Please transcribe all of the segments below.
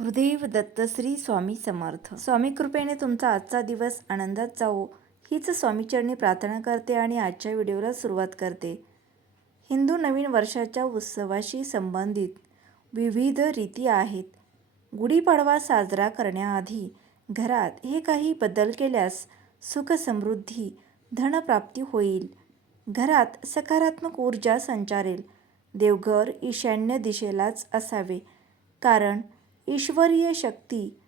गुरुदेव दत्तश्री स्वामी समर्थ. स्वामी कृपेने तुमचा आजचा दिवस आनंदात जावो. हीच स्वामीचरणी प्रार्थना करते आणि आजच्या व्हिडिओला सुरुवात करते. हिंदू नवीन वर्षाच्या उत्सवाशी संबंधित विविध रीती आहेत. गुढीपाडवा साजरा करण्याआधी घरात हे काही बदल केल्यास सुख समृद्धी धनप्राप्ती होईल. घरात सकारात्मक ऊर्जा संचारेल. देवघर ईशान्य दिशेलाच असावे. कारण ईश्वरीय शक्ती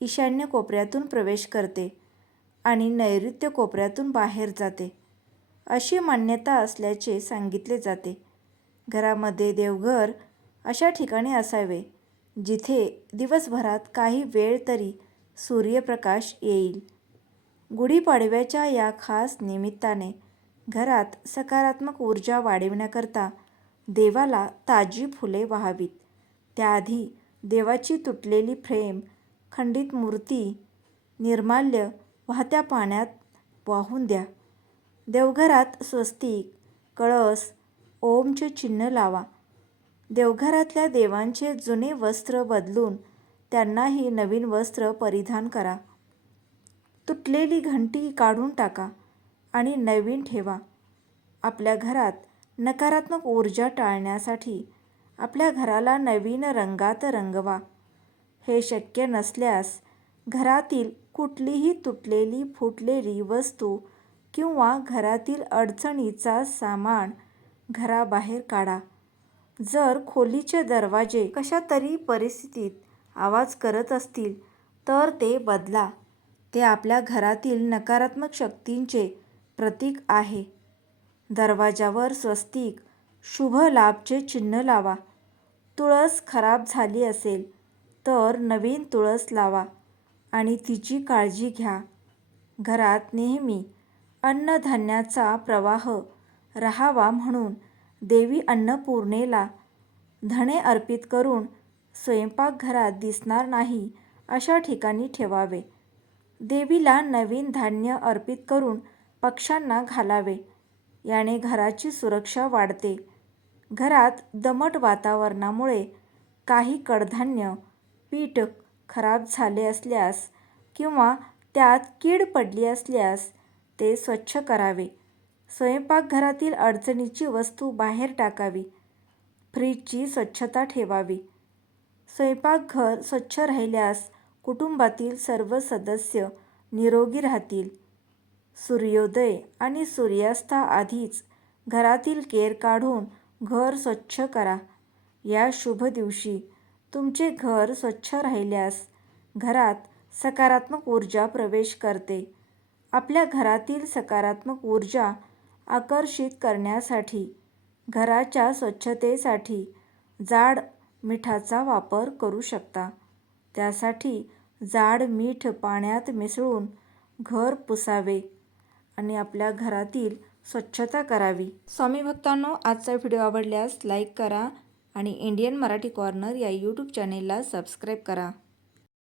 ईशान्य कोपऱ्यातून प्रवेश करते आणि नैऋत्य कोपऱ्यातून बाहेर जाते. अशी मान्यता असल्याचे सांगितले जाते. घरामध्ये देवघर अशा ठिकाणी असावे जिथे दिवसभरात काही वेळ तरी सूर्यप्रकाश येईल. गुढीपाडव्याच्या या खास निमित्ताने घरात सकारात्मक ऊर्जा वाढविण्याकरता देवाला ताजी फुले वाहावीत. त्याआधी देवाची तुटलेली फ्रेम खंडित मूर्ती निर्माल्य वाहत्या पाण्यात वाहून द्या. देवघरात स्वस्तिक कळस ओमचे चिन्ह लावा. देवघरातल्या देवांचे जुने वस्त्र बदलून त्यांनाही नवीन वस्त्र परिधान करा. तुटलेली घंटी काढून टाका आणि नवीन ठेवा. आपल्या घरात नकारात्मक ऊर्जा टाळण्यासाठी आपल्या घराला नवीन रंगात रंगवा. हे शक्य नसल्यास घरातील कुठलीही तुटलेली फुटलेली वस्तू किंवा घरातील अडचणीचा सामान घराबाहेर काढा. जर खोलीचे दरवाजे कशा तरी परिस्थितीत आवाज करत असतील तर ते बदला. ते आपल्या घरातील नकारात्मक शक्तींचे प्रतीक आहे. दरवाजावर स्वस्तिक शुभ लाभचे चिन्ह लावा. तुळस खराब झाली असेल तर नवीन तुळस लावा आणि तिची काळजी घ्या. घरात नेहमी अन्नधान्याचा प्रवाह राहावा म्हणून देवी अन्नपूर्णेला धणे अर्पित करून स्वयंपाकघरात दिसणार नाही अशा ठिकाणी ठेवावे. देवीला नवीन धान्य अर्पित करून पक्ष्यांना घालावे. याने घराची सुरक्षा वाढते. घरात दमट वातावरणामुळे काही कडधान्य पीठ खराब झाले असल्यास किंवा त्यात कीड पडली असल्यास ते स्वच्छ करावे. स्वयंपाकघरातील अडचणीची वस्तू बाहेर टाकावी. फ्रीजची स्वच्छता ठेवावी. स्वयंपाकघर स्वच्छ राहिल्यास कुटुंबातील सर्व सदस्य निरोगी राहतील. सूर्योदय आणि सूर्यास्ताआधीच घरातील केर काढून घर स्वच्छ करा. या शुभ दिवशी तुमचे घर स्वच्छ राहिल्यास घरात सकारात्मक ऊर्जा प्रवेश करते. आपल्या घरातील सकारात्मक ऊर्जा आकर्षित करण्यासाठी घराच्या स्वच्छतेसाठी जाड मिठाचा वापर करू शकता. त्यासाठी जाड मीठ पाण्यात मिसळून घर पुसावे आणि आपल्या घरातील स्वच्छता करावी. स्वामी भक्तांनो आजचा व्हिडिओ आवडल्यास लाईक करा आणि इंडियन मराठी कॉर्नर या यूट्यूब चॅनेलला सबस्क्राईब करा.